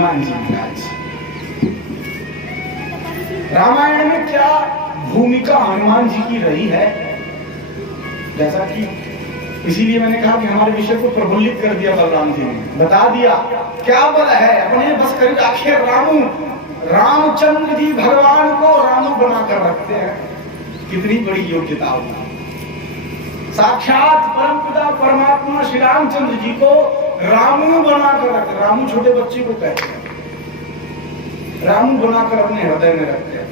हनुमान जी महाराज। रामायण में क्या भूमिका हनुमान जी की रही है, जैसा कि इसीलिए मैंने कहा कि हमारे विषय को प्रफुल्लित कर दिया बलराम जी ने, बता दिया क्या बल है अपने बस कर। आखिर रामचंद्र जी भगवान को रामू बनाकर रखते हैं, कितनी बड़ी योग्यता होगी। साक्षात परमपिता परमात्मा श्री रामचंद्र जी को रामू बनाकर रखते। रामू छोटे बच्चे को कहते हैं, रामू बनाकर अपने हृदय में रखते हैं।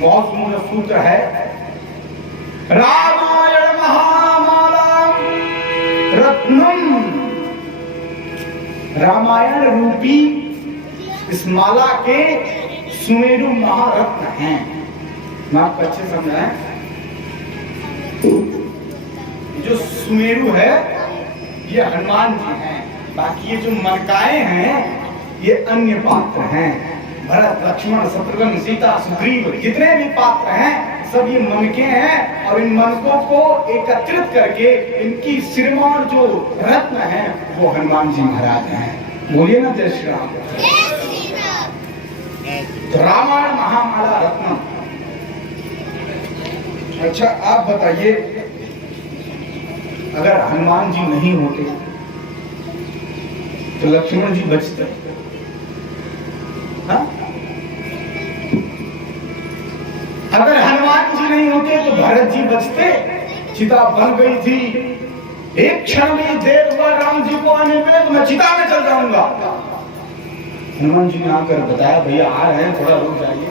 बहुत सुंदर सूत्र है, रामायण महामाला रत्नम। रामायण रूपी इस माला के सुमेरु महारत्न हैं। मैं आपको अच्छे समझाएं, जो सुमेरु है ये हनुमान जी हैं, बाकी ये जो मनकाएं हैं ये अन्य पात्र हैं। भरत लक्ष्मण शत्रुघ्न सीता सुग्रीव जितने भी पात्र हैं सब ये मनके हैं, और इन मनकों को एकत्रित करके इनकी सिरमौर जो रत्न है वो हनुमान जी महाराज हैं। बोलिए ना जय श्री राम। तो रामायण महामाला रत्न। अच्छा आप बताइए, अगर हनुमान जी नहीं होते तो लक्ष्मण जी बचते? हाँ? अगर हनुमान जी नहीं होते तो भरत जी बचते? चिता बन गई थी, एक क्षण में देर हुआ राम जी को आने में तो मैं चिता में चल जाऊंगा। हनुमान जी ने आकर बताया भैया आ रहे हैं, थोड़ा रुक जाइए।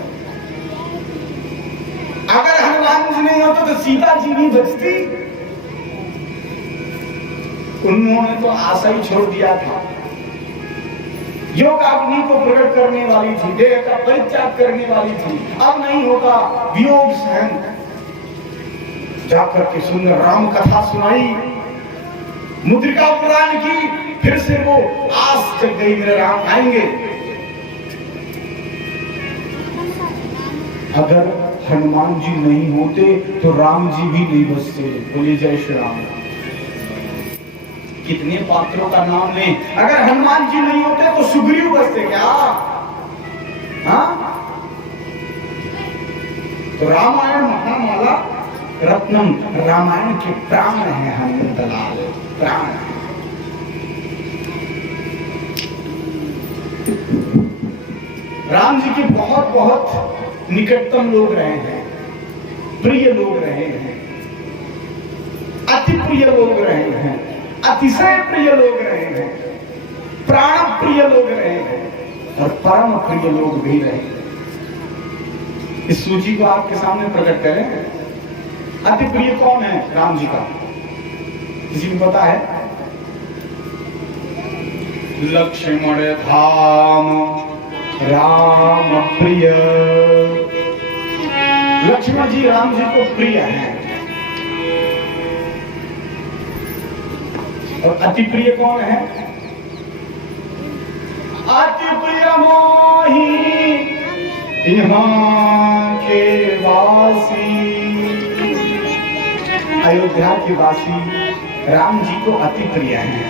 अगर हनुमान जी नहीं होते तो सीता जी भी बचती? उन्होंने तो आशा ही छोड़ दिया था। योग अग्नि को प्रकट करने वाली थी, देह का परित्याग करने वाली थी, अब नहीं होगा वियोग सहन। जाकर के सुंदर राम कथा सुनाई, मुद्रिका पुराण की, फिर से वो आस जग गई मेरे राम आएंगे। अगर हनुमान जी नहीं होते तो राम जी भी नहीं बचते। बोलिए जय श्री राम। कितने पात्रों का नाम लें, अगर हनुमान जी नहीं होते तो सुग्रीव बचते क्या? हाँ? तो रामायण महामाला रत्नम, रामायण के प्राण है हनुमंत लाल, प्राण है। राम जी के बहुत बहुत निकटतम लोग रहे हैं, प्रिय लोग रहे हैं, अति प्रिय लोग रहे हैं, अतिशय प्रिय लोग रहे हैं, प्राण प्रिय लोग रहे हैं और परम प्रिय लोग भी रहे हैं। इस सूची को आपके सामने प्रकट करें। अति प्रिय कौन है राम जी का? किसी को पता है? लक्ष्मण धाम राम प्रिय। लक्ष्मण जी राम जी को प्रिय हैं। और अति प्रिय कौन है? अति प्रिय मोही यहाँ के वासी, अयोध्या के वासी राम जी को अति प्रिय हैं।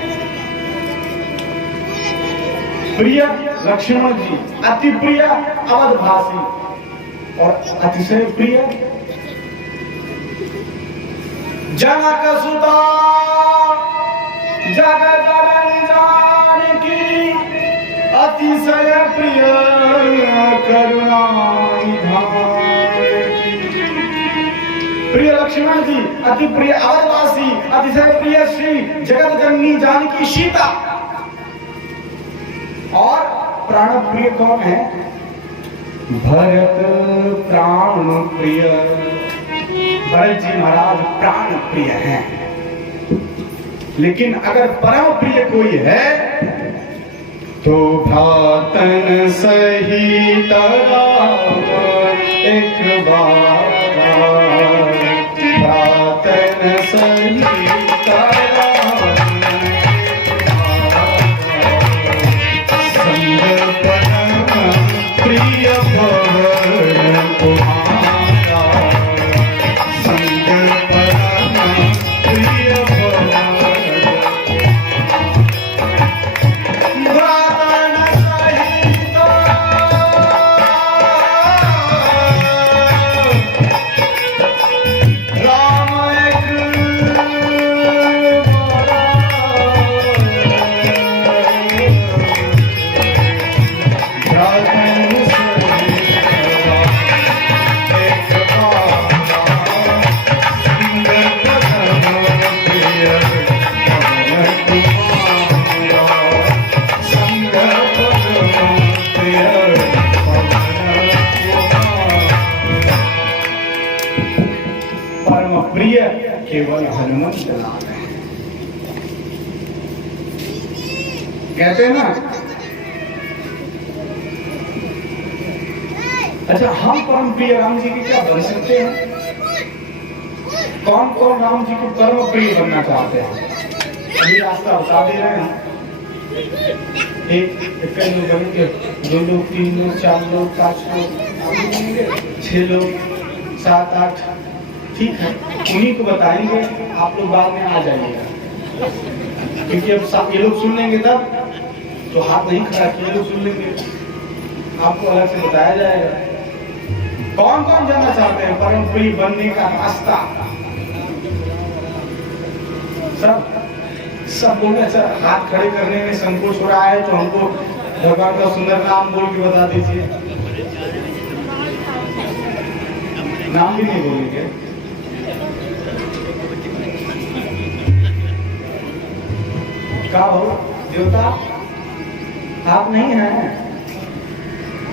प्रिय लक्ष्मण जी, अति प्रिय अवधवासी और अतिशय प्रिय जनक सुता जगत जानकी, अतिशय प्रिय करुणा प्रिय लक्ष्मण जी, अति प्रिय अवधवासी, अतिशय प्रिय श्री जगत जननी जानकी सीता। और प्राण प्रिय कौन है? भरत प्राण प्रिय। भरत जी महाराज प्राण प्रिय हैं। लेकिन अगर परम प्रिय कोई है तो भ्रातन सहित राम एक बार, भ्रातन सहित राम संग परम प्रिय भवन तुम्हारा, संग परम प्रिय भवन। प्रिय केवल हनुमंत लाल है। कहते हैं ना, अच्छा हम परम प्रिय राम जी के क्या बन सकते हैं? कौन कौन राम जी के परम प्रिय बनना चाहते हैं? अभी रास्ता बता दे रहे हैं। एक कई लोग बनेंगे, 2 लोग, 3 लोग, 4 लोग, 5 लोग, 6 लोग, 7, 8, ठीक है, उन्हीं को बताएंगे। आप लोग बाद में आ जाइएगा, क्योंकि अब ये लोग सुन लेंगे तब तो हाथ नहीं खड़ा किए, लोग सुन लेंगे, आपको अलग से बताया जाएगा। कौन कौन जाना चाहते हैं परम प्रिय बनने का रास्ता? सब बोल रहे सर, हाथ खड़े करने में संकोच हो रहा है तो हमको भगवान का सुंदर नाम बोल के बता दीजिए। नाम भी नहीं बोलेंगे। क्या हो देवता, आप नहीं हैं,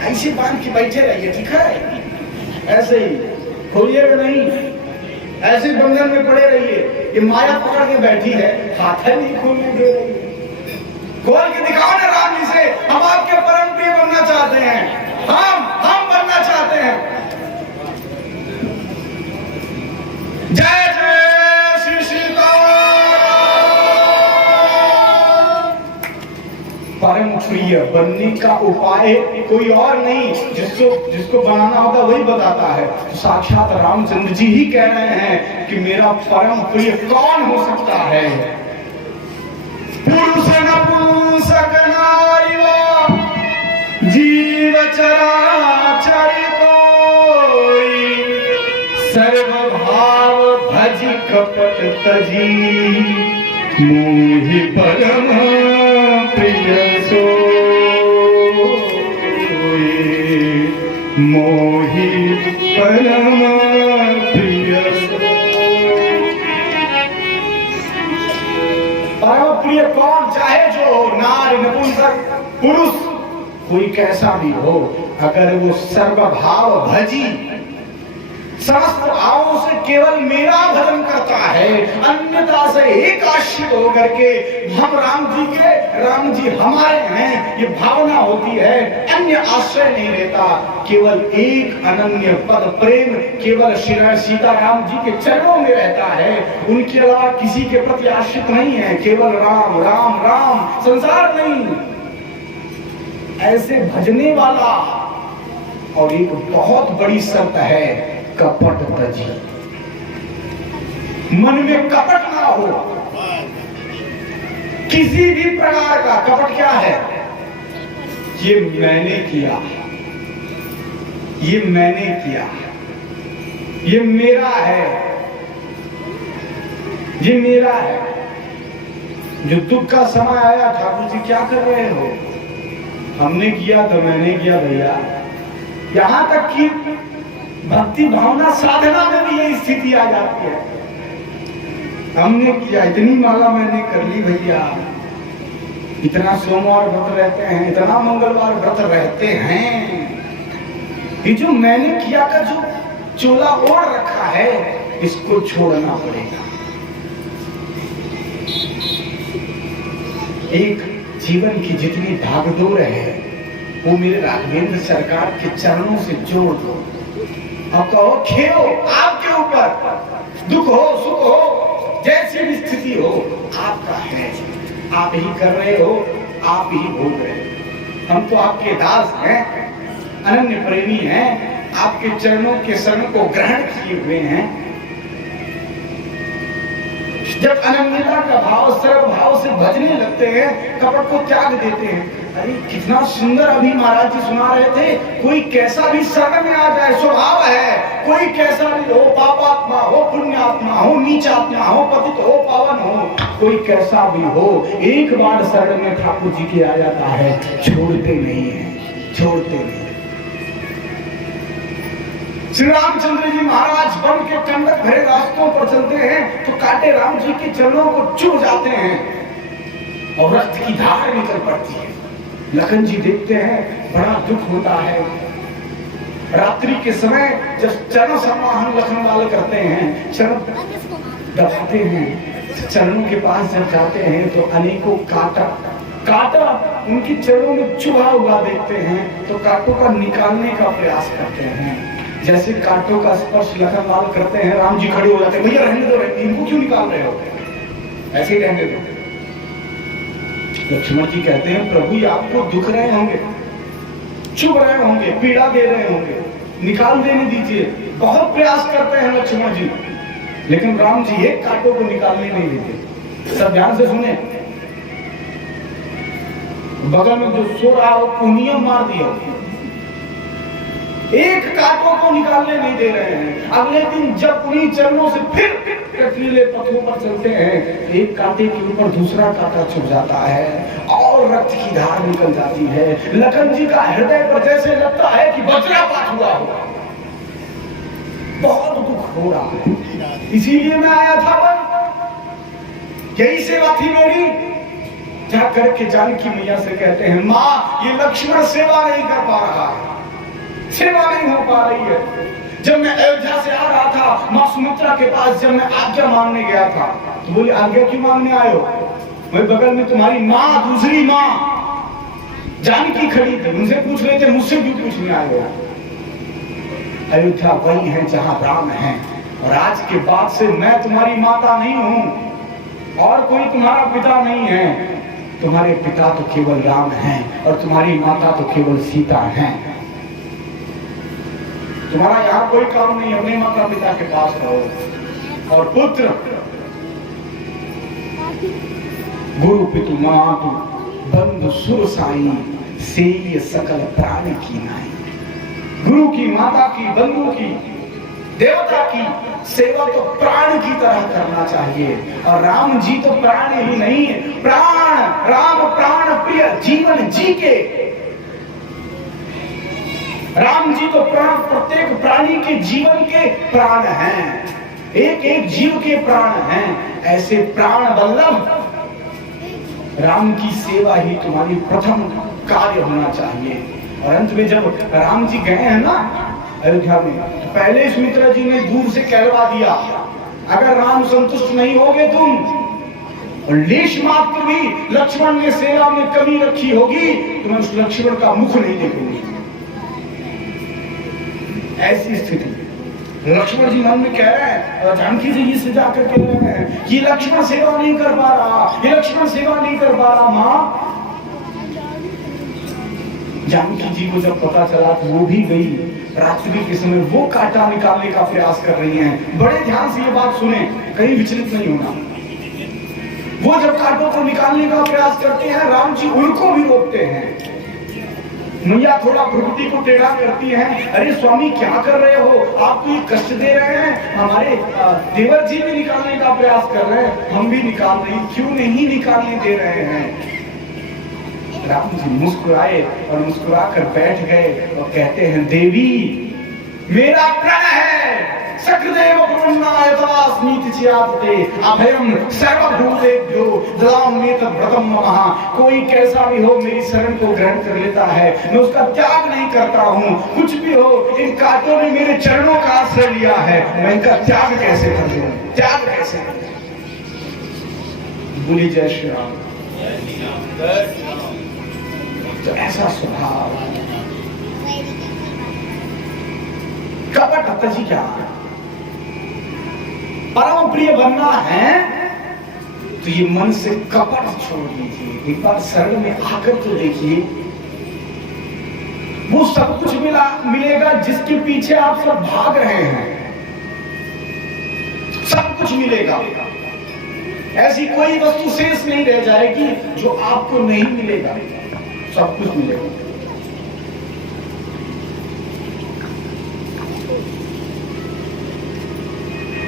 ऐसे बांध के बैठे रहिए, ठीक है? ऐसे ही खोलिएगा नहीं, ऐसे बंधन में पड़े रहिए। ये माया पकड़ के बैठी है, हाथ है नहीं खोलने दे रही है। खोल के दिखाओ ना राम जी से, हम आपके परम प्रिय बनना चाहते हैं, हम बनना चाहते हैं। जय जय श्री सीताराम। परम प्रिय बनने का उपाय कोई और नहीं, जिसको बनाना होता वही बताता है। तो साक्षात रामचंद्र जी ही कह रहे हैं कि मेरा परम प्रिय कौन हो सकता है? पुरुष नपुंसक नारी जीव चराचर कोई, सर्वभाव भज कपट तजी, मोहि परम प्रिय मोहि परम प्रिय। परम प्रिय कौन? चाहे जो नारी, नपुंसक, पुरुष, कोई कैसा भी हो, अगर वो सर्वभाव भजी, समस्त भावों से केवल मेरा भजन करता है, अन्यथा से एक आश्रित होकर के हम राम जी हमारे हैं, ये भावना होती है, अन्य आश्रय नहीं रहता, केवल एक अनन्य पद प्रेम केवल श्री सीताराम जी के चरणों में रहता है, उनके अलावा किसी के प्रति आश्रित नहीं है, केवल राम राम राम, संसार नहीं। ऐसे भजने वाला, और एक बहुत बड़ी शर्त है, कपट तजी, मन में कपट ना हो, किसी भी प्रकार का। कपट क्या है? ये मैंने किया, ये मैंने किया, ये मेरा है, ये मेरा है। जो दुख का समय आया, ठाकुर जी क्या कर रहे हो? हमने किया तो मैंने किया भैया। यहां तक कि भक्ति भावना साधना में भी यही स्थिति आ जाती है, हमने किया, इतनी माला मैंने कर ली भैया, इतना सोमवार व्रत रहते हैं, इतना मंगलवार व्रत रहते हैं, ये जो मैंने किया का जो चोला ओढ़ रखा है, इसको छोड़ना पड़ेगा। एक जीवन की जितनी भागदौड़ है, वो मेरे राघवेंद्र सरकार के चरणों से जोड़ दो। अब कहो खेलो, आपके ऊपर दुख हो सुख हो, जैसी भी स्थिति हो, आपका है, आप ही कर रहे हो, आप ही भोग रहे हो। हम तो आपके दास हैं, अनन्य प्रेमी हैं, आपके चरणों के शरण को ग्रहण किए हुए हैं। जब अनन्यता का भाव, सर्व भाव से भजने लगते हैं, कपट को त्याग देते हैं। अरे कितना सुंदर अभी महाराज जी सुना रहे थे, कोई कैसा भी शरण में आ जाए, स्वभाव है, कोई कैसा भी हो, पापात्मा हो, पुण्यात्मा हो, नीचात्मा हो, पतित हो, पावन हो, कोई कैसा भी हो, एक बार शरण में ठाकुर जी के आ जाता है, छोड़ते नहीं है, छोड़ते नहीं। श्री रामचंद्र जी महाराज वन के कंडक भरे रास्तों पर चलते हैं, तो कांटे राम जी के चरणों को चुभ जाते हैं और रक्त की धार निकल पड़ती है। लखन जी देखते हैं, बड़ा दुख होता है, रात्रि के समय जब चरण सम्माहन लखनलाल करते हैं, चरण दबाते हैं, चरणों के पास जब जाते हैं तो अनेकों कांटा उनके चरणों में चुभा हुआ देखते हैं, तो कांटों का निकालने का प्रयास करते हैं। जैसे कांटों का स्पर्श लखनलाल करते हैं, राम जी खड़े हो जाते हैं, भैया रहने दो, इनको क्यों निकाल रहे हो, ऐसे ही रहने दो। लक्ष्मण जी कहते हैं प्रभु ये आपको दुख रहे होंगे, चुभ रहे होंगे, पीड़ा दे रहे होंगे, निकाल देने दीजिए। बहुत प्रयास करते हैं लक्ष्मण जी, लेकिन राम जी एक कांटों को निकालने नहीं देते। सब ध्यान से सुने, बगल में जो सो रहा हो पुनिया मार दिया, एक कांटों को निकालने नहीं दे रहे हैं। अगले दिन जब उन्हीं चरणों से फिर कटीले पथों पर चलते हैं, एक कांटे के ऊपर दूसरा कांटा छुप जाता है और रक्त की धार निकल जाती है। लखन जी का हृदय पर जैसे लगता है कि वज्रपात हुआ हो, बहुत दुख हो रहा है। इसीलिए मैं आया था, पर यही सेवा थी मेरी। जा करके जानकी मैया से कहते हैं माँ ये लक्ष्मण सेवा नहीं कर पा रहा है, सेवा नहीं हो पा रही है। जब मैं अयोध्या से आ रहा था माँ सुमित्रा के पास, जब मैं आज्ञा मांगने गया था तो बोले आज्ञा क्यों मांगने आए हो? मैं बगल में तुम्हारी माँ, दूसरी माँ जानकी खड़ी थी, उनसे पूछ रहे थे, मुझसे क्यों पूछने आए हो? अयोध्या वही है जहां राम है, और आज के बाद से मैं तुम्हारी माता नहीं हूं और कोई तुम्हारा पिता नहीं है। तुम्हारे पिता तो केवल राम हैं और तुम्हारी माता तो केवल सीता हैं। तुम्हारा यहाँ कोई काम नहीं, अपने माता पिता के पास रहो। और पुत्र गुरु पितु मातु बंधु सुर साई से ये सकल प्राण की नाई। गुरु की, माता की, बंधु की, देवता की सेवा तो प्राण की तरह करना चाहिए। और राम जी तो प्राण ही नहीं, प्राण, राम प्राण प्रिय जीवन जी के। राम जी तो प्राण, प्रत्येक प्राणी के जीवन के प्राण हैं, एक एक जीव के प्राण हैं। ऐसे प्राण वल्लभ राम की सेवा ही तुम्हारी प्रथम कार्य होना चाहिए। और अंत में जब राम जी गए हैं ना अयोध्या में, तो पहले सुमित्रा जी ने दूर से कहलवा दिया, अगर राम संतुष्ट नहीं होगे तुम, और लेश मात्र भी लक्ष्मण ने सेवा में कमी रखी होगी तो मैं उस लक्ष्मण का मुख नहीं देखूंगी। ऐसी स्थिति लक्ष्मण जी मन में कह रहे हैं, और जानकी जी से जाकर कह रहे हैं कि लक्ष्मण सेवा नहीं कर पा रहा, ये लक्ष्मण सेवा नहीं कर पा रहा। माँ जानकी जी को जब पता चला तो वो भी गई, रात्रि के समय वो कांटा निकालने का प्रयास कर रही हैं। बड़े ध्यान से ये बात सुने, कहीं विचलित नहीं होना। वो जब कांटों को निकालने का प्रयास करते हैं, राम जी उनको भी रोकते हैं। मैया थोड़ा भ्रुकुटी को टेढ़ा करती हैं, अरे स्वामी क्या कर रहे हो, आप तो ये कष्ट दे रहे हैं, हमारे देवर जी भी निकालने का प्रयास कर रहे हैं, हम भी निकाल रहे, क्यों नहीं निकालने दे रहे हैं? राम जी मुस्कुराए और मुस्कुराकर बैठ गए और कहते हैं देवी मेरा प्रण है, सकृदेव अभयम सर्वभूतेभ्यो ददाम्येत व्रतम ममः। कोई कैसा भी हो मेरी शरण को ग्रहण कर लेता है, मैं उसका त्याग नहीं करता हूँ। कुछ भी हो, इन कांटों ने मेरे चरणों का आश्रय लिया है, मैं इनका त्याग कैसे कर दूं, त्याग कैसे कर दूं? बोली जय श्री राम। तो ऐसा स्वभाव कपट अतजी क्या परम प्रिय बनना है तो ये मन से कपट छोड़ दीजिए। एक बार शरण में आकर तो देखिए, वो सब कुछ मिलेगा जिसके पीछे आप सब भाग रहे हैं, सब कुछ मिलेगा। ऐसी कोई वस्तु शेष नहीं रह जाएगी जो आपको नहीं मिलेगा, सब कुछ मिलेगा।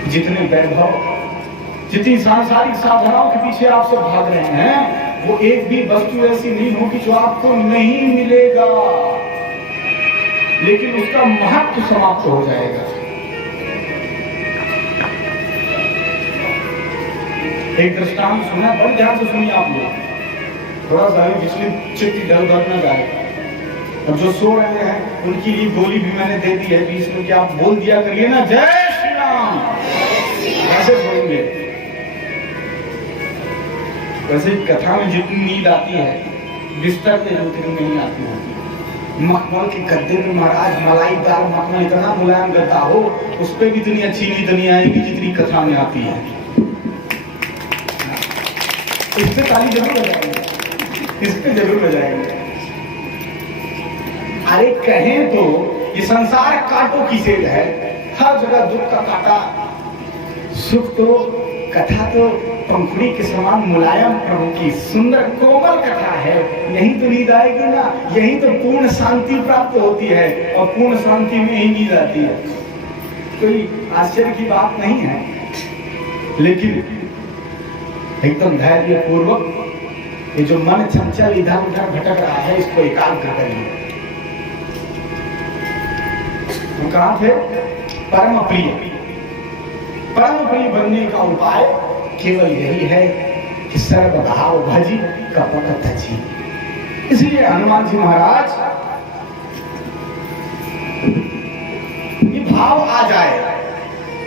जितने वैभव, जितनी सांसारिक साधनाओं के पीछे आप सब भाग रहे हैं, वो एक भी वस्तु ऐसी नहीं होगी जो आपको नहीं मिलेगा, लेकिन उसका महत्व समाप्त हो जाएगा। एक दृष्टांत सुना, बड़े ध्यान से सुनिए आप लोग, थोड़ा सा विचलित चित्त इधर उधर न जाए। और जो सो रहे हैं उनकी लिए गोली भी मैंने दे दी है बीच में कि आप बोल दिया करिए ना जय श्री राम, ऐसे बोलेंगे। वैसे कथा में जितनी नींद आती है बिस्तर पे उतनी नहीं आती होती। मखमल के गद्दे में महाराज मलाईदार मखमल इतना मुलायम गद्दा हो उस पर भी इतनी अच्छी नींद नहीं आएगी जितनी कथा में आती है। इससे ताली जरूर बजाएंगे, इस पे जरूर बजाएंगे। अरे कहें तो ये संसार कांटों की सेल है, हर जगह दुख का कांटा, सुख तो कथा तो पंखुड़ी के समान मुलायम प्रभु की सुंदर कोमल कथा है। यही तो नींद आएगी ना, यही तो पूर्ण शांति प्राप्त होती है और पूर्ण शांति में ही नींद आती है। कोई आश्चर्य की बात नहीं है, लेकिन एकदम धैर्य पूर्वक ये जो मन चंचल इधर उधर भटक रहा है इसको एकाग्र करिए। वो कहा थे परम प्रिय, परम प्रिय बनने का उपाय केवल यही है कि सर्वभाव भजी कपट तजी। इसलिए हनुमान जी महाराज ये भाव आ जाए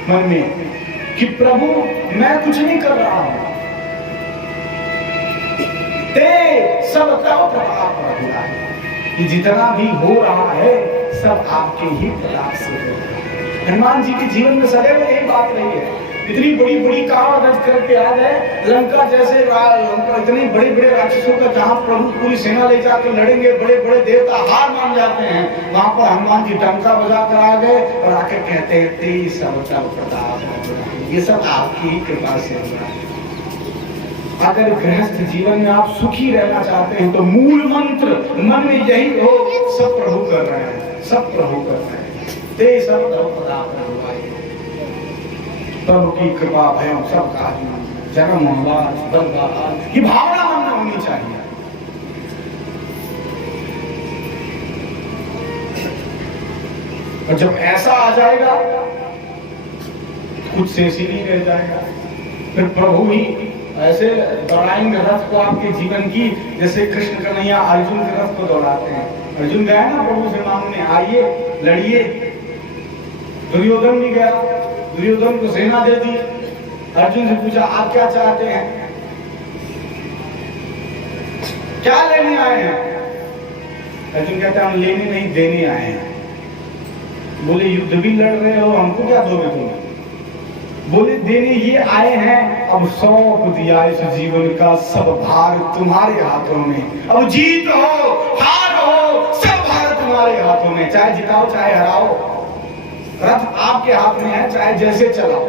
मन में कि प्रभु मैं कुछ नहीं कर रहा हूं, ते सब तब प्रताप प्रभु है, कि जितना भी हो रहा है सब आपके ही प्रताप से हो रहा है। हनुमान जी के जीवन में सदैव यही बात रही है। इतनी बड़ी बड़ी कार रच करके आ गए लंका जैसे लंका, इतने बड़े बड़े राक्षसों का जहां प्रभु पूरी सेना ले जाकर लड़ेंगे, बड़े बड़े देवता हार मान जाते हैं, वहां पर हनुमान जी डंका बजा कर आ गए और आके कहते हैं ते सब प्रताप, ये सब आपकी ही कृपा से हो रहा है। अगर गृहस्थ जीवन में आप सुखी रहना चाहते हैं तो मूल मंत्र मन में यही हो, सब प्रभु कर रहे हैं, सब प्रभु कर रहे हैं, ते सब प्रताप प्रभु की कृपा भयम सब कार्य जन्म बलवान, ये भावना मन में होनी चाहिए। और जब ऐसा आ जाएगा खुद से ऐसी नहीं रह जाएगा, फिर प्रभु ही ऐसे दौड़ाएंगे रथ को आपके जीवन की, जैसे कृष्ण कन्हैया अर्जुन के रथ को दौड़ाते हैं। अर्जुन गया ना प्रभु से मांगने, आइए लड़िए। दुर्योधन भी गया, दुर्योधन को सेना दे दी। अर्जुन से पूछा आप क्या चाहते हैं, क्या लेने आए हैं? अर्जुन कहते हैं हम लेने नहीं देने आए हैं। बोले युद्ध भी लड़ रहे हो, हमको क्या दोगे तुम? बोले देने ये आए हैं, अब सौंप दिया इस जीवन का सब भार तुम्हारे हाथों में। अब जीत हो हार हो सब भार तुम्हारे हाथों में, चाहे जिताओ चाहे हराओ, रथ आपके हाथ में है, चाहे जैसे चलाओ।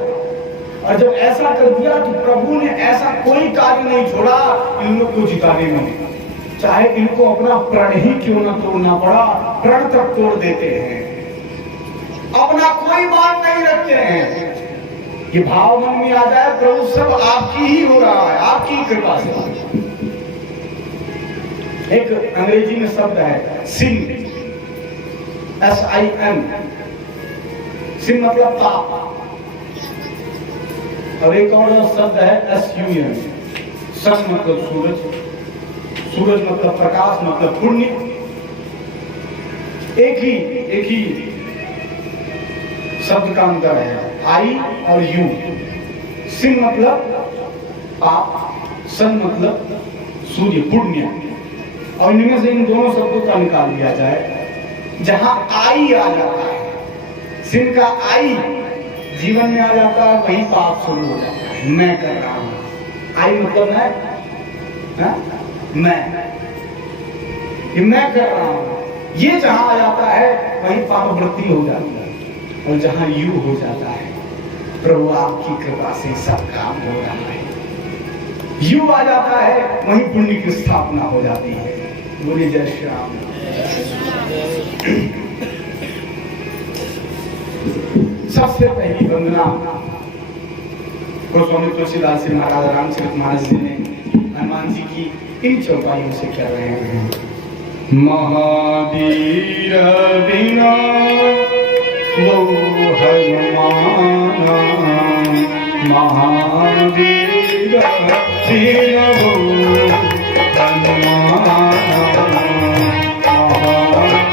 और जब ऐसा कर दिया तो प्रभु ने ऐसा कोई कार्य नहीं छोड़ा इन लोग को जिताने में, चाहे इनको अपना प्रण ही क्यों न तोड़ना पड़ा, प्रण तक तोड़ देते हैं, अपना कोई मान नहीं रखते हैं। ये भाव मन में आ जाए प्रभु सब आपकी ही हो रहा है, आपकी कृपा से। एक अंग्रेजी में शब्द है सिन, SIN, सिन मतलब पाप, और एक और शब्द है SUN, सन मतलब सूरज, सूरज मतलब प्रकाश मतलब पुण्य। एक ही शब्द का अंतर है आई और यू। सिन मतलब पाप, सन मतलब सूर्य पुण्य, और इनमें से इन दोनों शब्दों का निकाल दिया जाए। जहां आई आ जाता है, सिन का आई जीवन में आ जाता है, वही पाप शुरू हो जाता है। मैं कर रहा हूं, आई मतलब मैं कर रहा हूं, ये जहां आ जाता है वही पाप वृत्ति हो जाती है। और जहां यू हो जाता है प्रभु आपकी कृपा से सब काम हो रहा है, यू आ जाता है वही पुण्य की स्थापना हो जाती है। बोलिए जय श्री राम। सबसे पहली वंदना गोस्वामी तुलसीदास जी महाराज रामचरित मानस जी ने हनुमान जी की इन चौपाइयों से कर रहे हैं। महावीर बिना वो हनुमान, महावीर बिना वो हनुमान, महावीर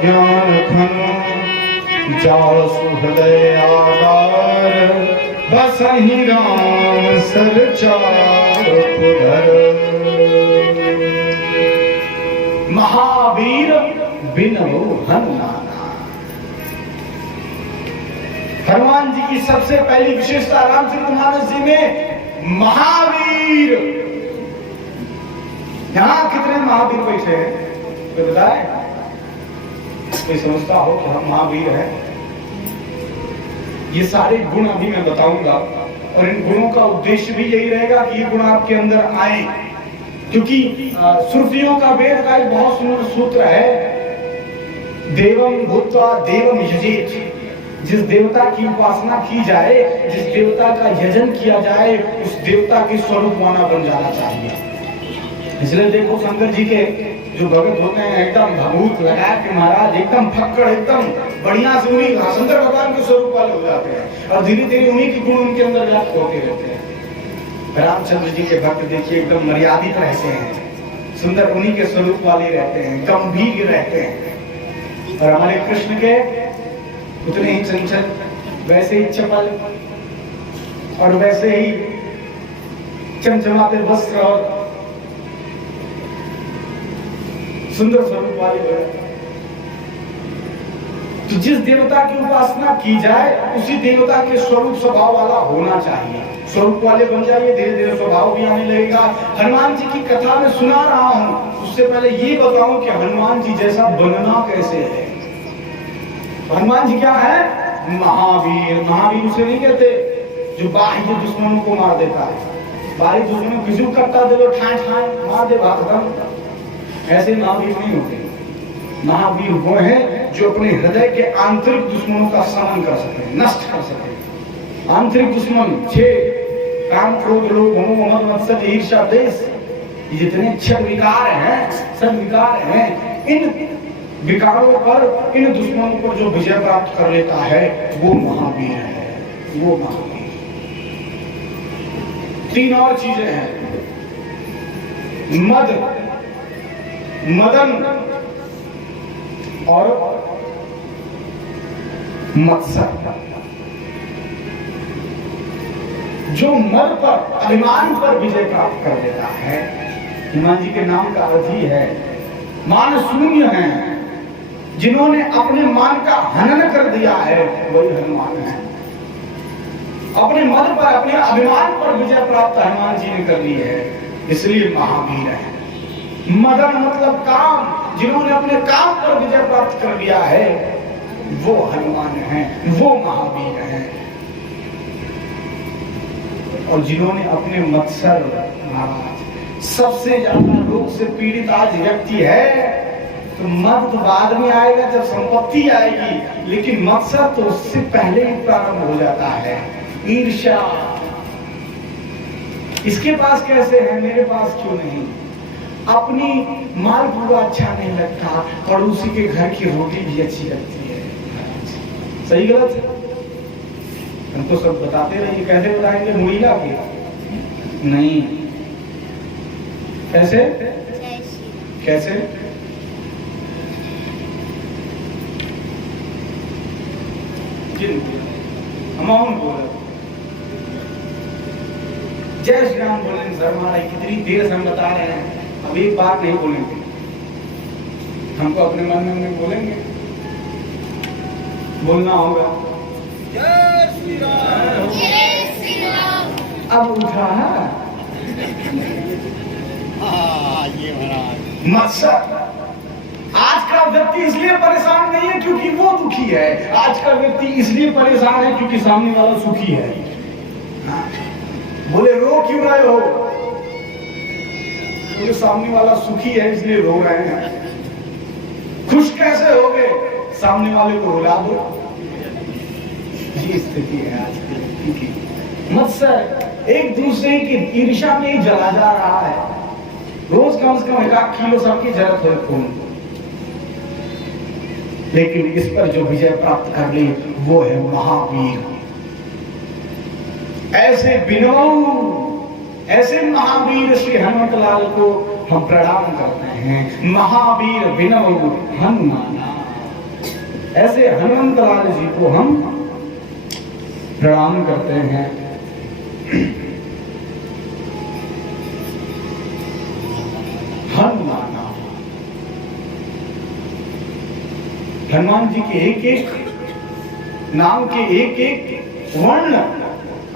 ज्ञान खन जासु हृदय आधार बसहि राम सर चार पुधर। महावीर बिनु हनुमाना। हनुमान जी की सबसे पहली विशेषता रामचरितमानस जी में महावीर। यहां कितने महावीर बैठे हैं तो बताए? कोई समझता हो कि हम महावीर हैं? ये सारे गुण अभी मैं बताऊंगा और इन गुणों का उद्देश्य भी यही रहेगा कि ये गुण आपके अंदर आए, क्योंकि सूफियों का वेद का एक बहुत सुंदर सूत्र है, देवम भूत्वा देवम यजेत। जिस देवता की उपासना की जाए, जिस देवता का यजन किया जाए, उस देवता के स्वरूप माना बन जाना चाहिए। इसलिए देखो शंकर जी के जो भगत होते हैं एकदम भभूत लगा के महाराज एकदम फक्कड़ एकदम बढ़िया से उन्हीं शंकर भगवान के स्वरूप वाले हो जाते हैं और धीरे धीरे उन्हीं के गुण उनके अंदर व्याप्त होते रहते हैं। रामचंद्र जी के भक्त देखिए एकदम मर्यादित रहते हैं, सुंदर उन्हीं के स्वरूप वाले रहते हैं, गंभीर रहते हैं। और हमारे कृष्ण के उतने ही चंचल, वैसे ही चपल और वैसे ही चमचमाते वस्त्र और सुंदर स्वरूप वाले। तो जिस देवता की उपासना की जाए उसी देवता के स्वरूप स्वभाव वाला होना चाहिए। स्वरूप वाले बन जाइए, धीरे धीरे स्वभाव भी आने लगेगा। हनुमान जी की कथा में सुना रहा हूं, उससे पहले ये बताऊं कि हनुमान जी जैसा बनना कैसे है। हनुमान जी क्या है? महावीर। महावीर उसे नहीं कहते जो बाह्य दुश्मनों को मार देता है, बाहरी दुश्मनों को किसी करता दे, ठाए ठाए मार दे, बात खत्म। ऐसे महावीर नहीं होते। महावीर वो है जो अपने हृदय के आंतरिक दुश्मनों का समन कर सके, नष्ट कर सके। आंतरिक दुश्मन 6 काम, क्रोध, लोभ, मोह, मद, मत्सर, ईर्ष्या, द्वेष, ये जितने 6 विकार हैं, सब विकार हैं, इन विकारों पर, इन दुश्मनों पर जो विजय प्राप्त कर लेता है वो महावीर है, वो महावीर। 3 और चीजें हैं, मद, मदन और मत्सर। जो मद पर, अभिमान पर विजय प्राप्त कर लेता है, हनुमान जी के नाम का अर्थ ही है मान शून्य है। जिन्होंने अपने मान का हनन कर दिया है वही हनुमान है। अपने मद पर, अपने अभिमान पर विजय प्राप्त हनुमान जी ने कर ली है, इसलिए महावीर है। मदन मतलब काम, जिन्होंने अपने काम पर विजय प्राप्त कर लिया है वो हनुमान है, वो महावीर है। और जिन्होंने अपने मत्सर, सबसे ज्यादा रोग से पीड़ित आज व्यक्ति है, तो मद तो बाद में आएगा जब संपत्ति आएगी, लेकिन मत्सर तो उससे पहले ही प्रारंभ हो जाता है। ईर्ष्या, इसके पास कैसे है, मेरे पास क्यों नहीं। अपनी माल पूरा अच्छा नहीं लगता, पड़ोसी के घर की रोटी भी अच्छी लगती है। सही गलत है? हमको सब बताते रहिए। कैसे बताएंगे? मुड़िया के नहीं, कैसे कैसे हम बोले जय श्री राम बोलेंगे। सर हमारा कितनी देर से हम बता रहे हैं, अब एक बात नहीं बोलेंगे, हमको अपने मन में बोलेंगे, बोलना होगा। जय श्री राम, जय श्री राम। अब उठा ये मत्सर। आज का व्यक्ति इसलिए परेशान नहीं है क्योंकि वो दुखी है, आज का व्यक्ति इसलिए परेशान है क्योंकि सामने वाला सुखी है। बोले रो क्यों रहे हो? बोले सामने वाला सुखी है इसलिए रो रहे हैं। खुश कैसे हो गए? सामने वाले को रुला दो। ये स्थिति है आज की। मत्सर एक दूसरे की ईर्ष्या में जला जा रहा है। रोज कम से कम 1 किलो सबकी जरूरत है खून, लेकिन इस पर जो विजय प्राप्त कर ली वो है महावीर। ऐसे बिनऊ, ऐसे महावीर श्री हनुमतलाल को हम प्रणाम करते हैं। महावीर बिनऊ हनुमाना। ऐसे हनुमंत लाल जी को हम प्रणाम करते हैं। हनुमान जी के एक एक नाम के एक एक वर्ण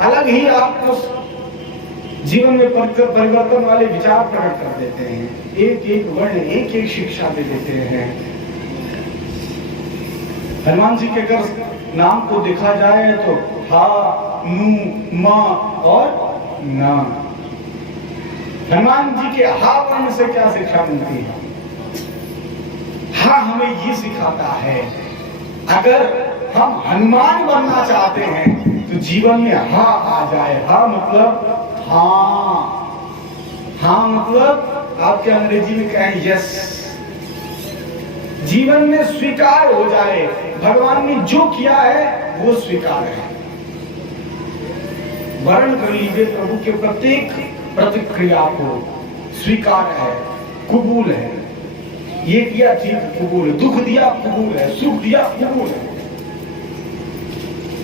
अलग ही आपको जीवन में परिवर्तन वाले विचार प्रकट कर देते हैं। एक एक वर्ण एक एक शिक्षा दे देते हैं। हनुमान जी के अगर नाम को देखा जाए तो हा, नू, मा और ना। हनुमान जी के हा वर्ण से क्या शिक्षा मिलती है? हा हमें ये सिखाता है अगर हम हनुमान बनना चाहते हैं तो जीवन में हा आ जाए। हा मतलब हाँ, हाँ मतलब आपके अंग्रेजी में कहें यस। जीवन में स्वीकार हो जाए, भगवान ने जो किया है वो स्वीकार है। वर्ण कर लीजिए प्रभु के प्रत्येक प्रतिक्रिया को स्वीकार है, कबूल है। ये किया ठीक, कबूल है। दुख दिया कबूल है, सुख दिया कबूल है।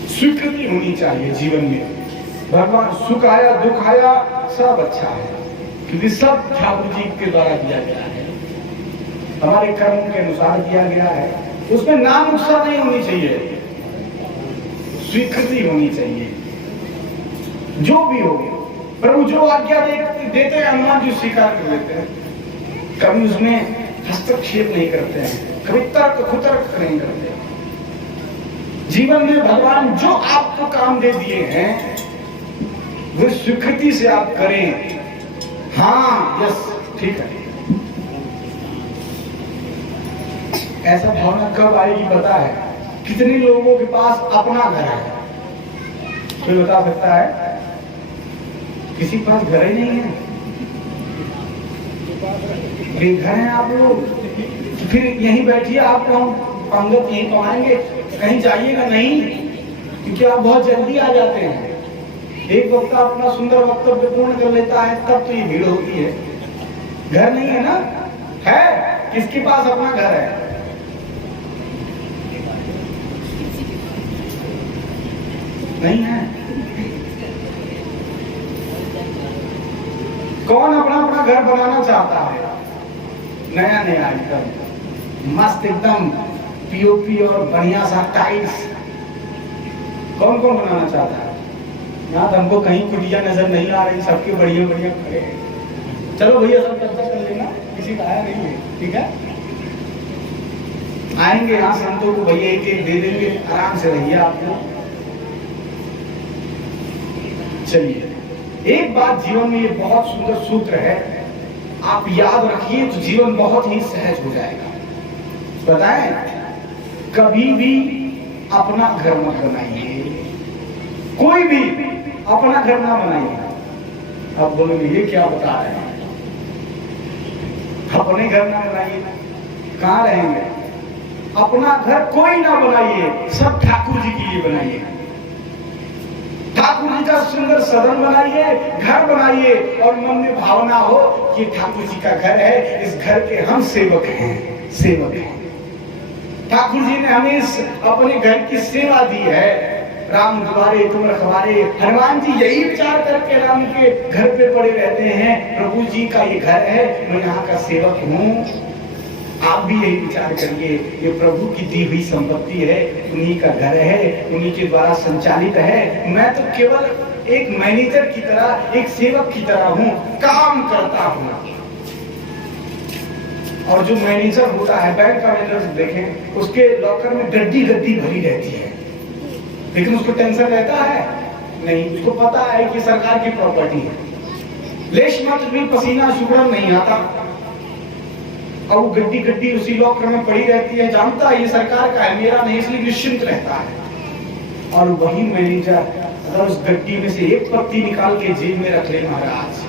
स्वीकृति होनी चाहिए जीवन में। भगवान सुख आया दुख आया सब अच्छा है, क्योंकि सब ठाकुर जी के द्वारा दिया गया है, हमारे कर्मों के अनुसार दिया गया है। उसमें नानुकसा नहीं होनी चाहिए, स्वीकृति होनी चाहिए। जो भी हो प्रभु जो आज्ञा देते हैं हनुमान जी स्वीकार कर लेते हैं। कभी उसमें हस्तक्षेप नहीं करते हैं, कभी तर्क कुतर्क नहीं करते। जीवन में भगवान जो आपको काम दे दिए हैं वो स्वीकृति से आप करें। हाँ यस ठीक है। ऐसा भावना कब आएगी पता है? कितने लोगों के पास अपना घर है? कोई बता सकता है? किसी के पास घर ही नहीं है, बेघर हैं आप लोग। तो फिर यहीं बैठिए, आप पंगत यहीं कमाएंगे, कहीं जाइएगा नहीं, क्योंकि आप बहुत जल्दी आ जाते हैं। एक वक्ता अपना सुंदर वक्तव्य पूर्ण कर लेता है तब तो ये भीड़ होती है। घर नहीं है ना? है? किसके पास अपना घर है? नहीं है। कौन अपना अपना घर बनाना चाहता है? नया नया एकदम मस्त, एकदम पीओपी और बढ़िया सा टाइल्स। कौन कौन बनाना चाहता है? यहाँ तो हमको कहीं कुटिया नजर नहीं आ रही, सबके बढ़िया बढ़िया खड़े हैं। चलो भैया सब चर्चा कर लेना, किसी का आया नहीं है, ठीक है? आएंगे यहाँ संतों को भैया एक एक दे देंगे, आराम से रहिए आप लोग। चलिए, एक बात जीवन में ये बहुत सुंदर सूत्र है, आप याद रखिए तो जीवन बहुत ही सहज हो जाएगा। बताएं, कभी भी अपना घर मत बनाइए, कोई भी अपना घर ना बनाइए। अब बोलोगे ये क्या बता रहे हैं? अपने घर ना बनाइए, कहां रहेंगे? अपना घर कोई ना बनाइए, सब ठाकुर जी के लिए बनाइए। ठाकुर जी का सुंदर सदन बनाइए, घर बनाइए और मन में भावना हो कि ठाकुर जी का घर है, इस घर के हम सेवक हैं, सेवक हैं। ठाकुर जी ने हमें अपने घर की सेवा दी है। राम द्वारे तुम रखवारे, हनुमान जी यही विचार करके राम के घर पे पड़े रहते हैं, प्रभु जी का ये घर है, मैं यहाँ का सेवक हूँ। आप भी यही विचार करिए, ये प्रभु की दी हुई संपत्ति है, उन्हीं का घर है, उन्हीं के द्वारा संचालित है। मैं तो केवल एक मैनेजर की तरह, एक सेवक की तरह हूँ, काम करता हूँ। और जो मैनेजर होता है, बैंक का मैनेजर देखें, उसके लॉकर में गड्डी गड्डी भरी रहती है, लेकिन उसको टेंशन रहता है नहीं। उसको पता है कि सरकार की प्रॉपर्टी है, लेश मात्र भी पसीना शुभ्रम नहीं आता, और वो गड्डी गड्डी उसी लॉकर में पड़ी रहती है। जानता है ये सरकार का है, मेरा नहीं, इसलिए निश्चिंत रहता है। और वही मैनेजर अगर उस गड्डी में से एक पत्ती निकाल के जेब में रख ले महाराज,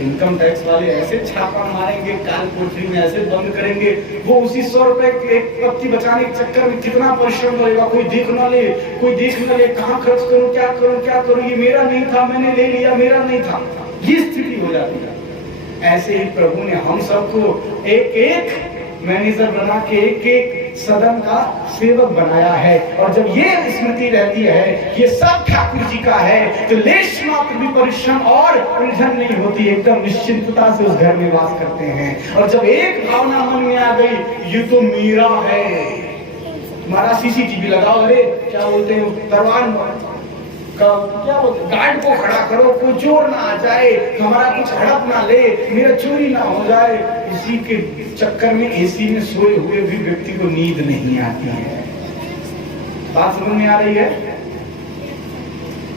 इनकम टैक्स वाले ऐसे छापा मारेंगे, काल कोठरी में ऐसे बंद करेंगे, वो उसी 100 रुपए की एक पत्ती बचाने के चक्कर में कितना परिश्रम करेगा। कोई देख ना ले, कोई देख ना ले, कहाँ खर्च करूं, क्या करूं, क्या करूं, ये मेरा नहीं था, मैंने ले लिया, मेरा नहीं था, ये स्थिति हो जाती है। ऐसे ही प्रभु ने हम सबको एक एक मैनेजर बना के, एक एक सदन का सेवक बनाया है। और जब ये स्मृति रहती है कि ये सब ठाकुर जी का है, तो लेश मात्र भी परिश्रम और उलझन नहीं होती, एकदम निश्चिंतता से उस घर में वास करते हैं। और जब एक भावना मन में आ गई, ये तो मीरा है, तुम्हारा सीसीटीवी लगाओ, अरे क्या बोलते हैं, दरबार क्या बोलते, गार्ड को खड़ा करो, कोई चोर ना आ जाए, हमारा कुछ हड़प ना ले, मेरा चोरी ना हो जाए। इसी के चक्कर में एसी में सोए हुए भी व्यक्ति को नींद नहीं आती है। बात समझ में आ रही है?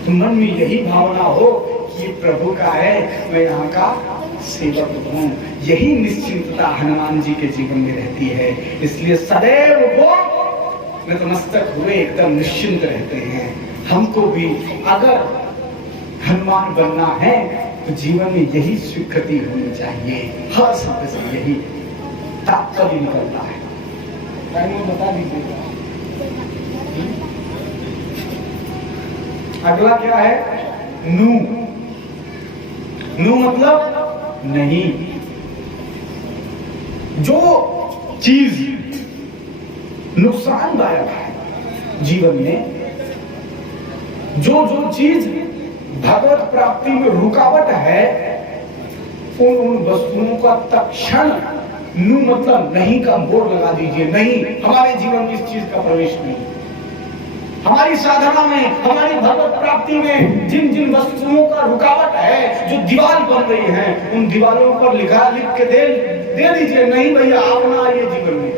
तो मन में यही भावना हो कि ये प्रभु का है, मैं यहाँ का सेवक हूँ, यही निश्चिंतता हनुमान जी के जीवन में रहती है। इसलिए सदैव वो नतमस्तक हुए एकदम निश्चिंत रहते हैं। हमको भी अगर हनुमान बनना है तो जीवन में यही स्वीकृति होनी चाहिए, हर शब्द से यही तात्पर्य निकलता है। टाइम बता दीजिएगा। अगला क्या है? नू। नू मतलब नहीं। जो चीज नुकसानदायक है जीवन में, जो चीज भगवत प्राप्ति में रुकावट है, उन वस्तुओं का तत्क्षण नु मतलब नहीं का बोर्ड लगा दीजिए। नहीं, हमारे जीवन में इस चीज का प्रवेश नहीं। हमारी साधना में, हमारी भगवत प्राप्ति में जिन जिन वस्तुओं का रुकावट है, जो दीवार बन रही है, उन दीवारों पर लिख के दे दीजिए, नहीं भैया आप ना आइए जीवन में।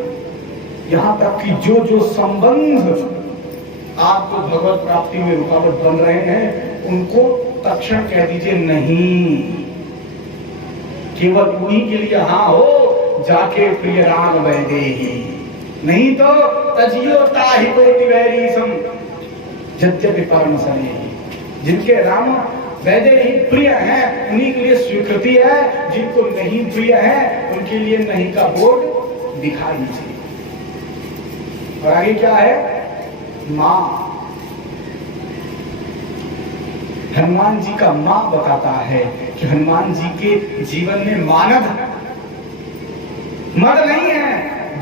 यहाँ तक कि जो संबंध आपको भगवत प्राप्ति में रुकावट बन रहे हैं, उनको तत्क्षण कह दीजिए नहीं। केवल उन्हीं के लिए हाँ हो, जाके प्रिय राम वैदे ही, नहीं तो तजियो ताहि कोटि वैरी सम यद्यपि परम सने। जिनके राम वैदे ही प्रिय हैं, उन्हीं के लिए स्वीकृति है, जिनको नहीं प्रिय है उनके लिए नहीं का बोर्ड दिखा दीजिए। और आगे क्या है? मां। हनुमान जी का मां बताता है कि हनुमान जी के जीवन में मानव मर्द नहीं है,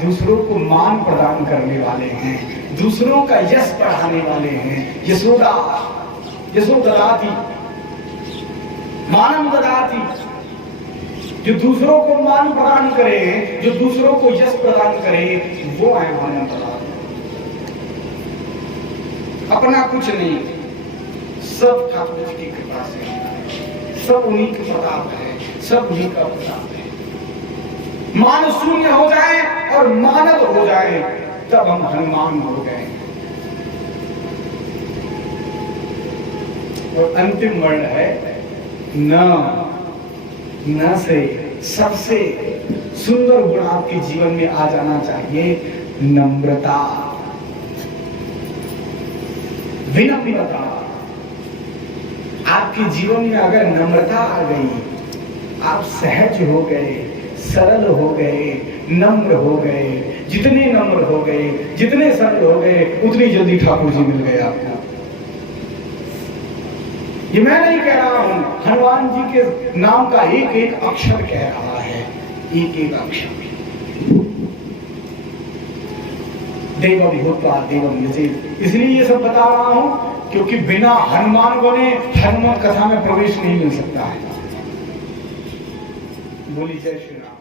दूसरों को मान प्रदान करने वाले हैं, दूसरों का यश बढ़ाने वाले हैं। यशोदा थी, मानव ददाती, जो दूसरों को मान प्रदान करे, जो दूसरों को यश प्रदान करे, वो है मानव ददाती। अपना कुछ नहीं, सब ठाकुर जी की कृपा से, सब उन्हीं के प्रताप है, सब उन्हीं का प्रताप है। मान शून्य हो जाए और मानव हो जाए, तब हम हनुमान हो गए। और अंतिम वर्ण है न से सबसे सुंदर गुण आपके जीवन में आ जाना चाहिए, नम्रता, विनम्रता। आपके जीवन में अगर नम्रता आ गई, आप सहज हो गए, सरल हो गए, नम्र हो गए, जितने नम्र हो गए, जितने सरल हो गए, उतनी जल्दी ठाकुर जी मिल गए आपको। ये मैं नहीं कह रहा हूं, हनुमान जी के नाम का एक एक अक्षर कह रहा है, एक एक अक्षर। देवम भूत्वा देवम यजेत। इसलिए ये सब बता रहा हूं क्योंकि बिना हनुमान बने हनुमान कथा में प्रवेश नहीं मिल सकता है। बोली जय श्री राम।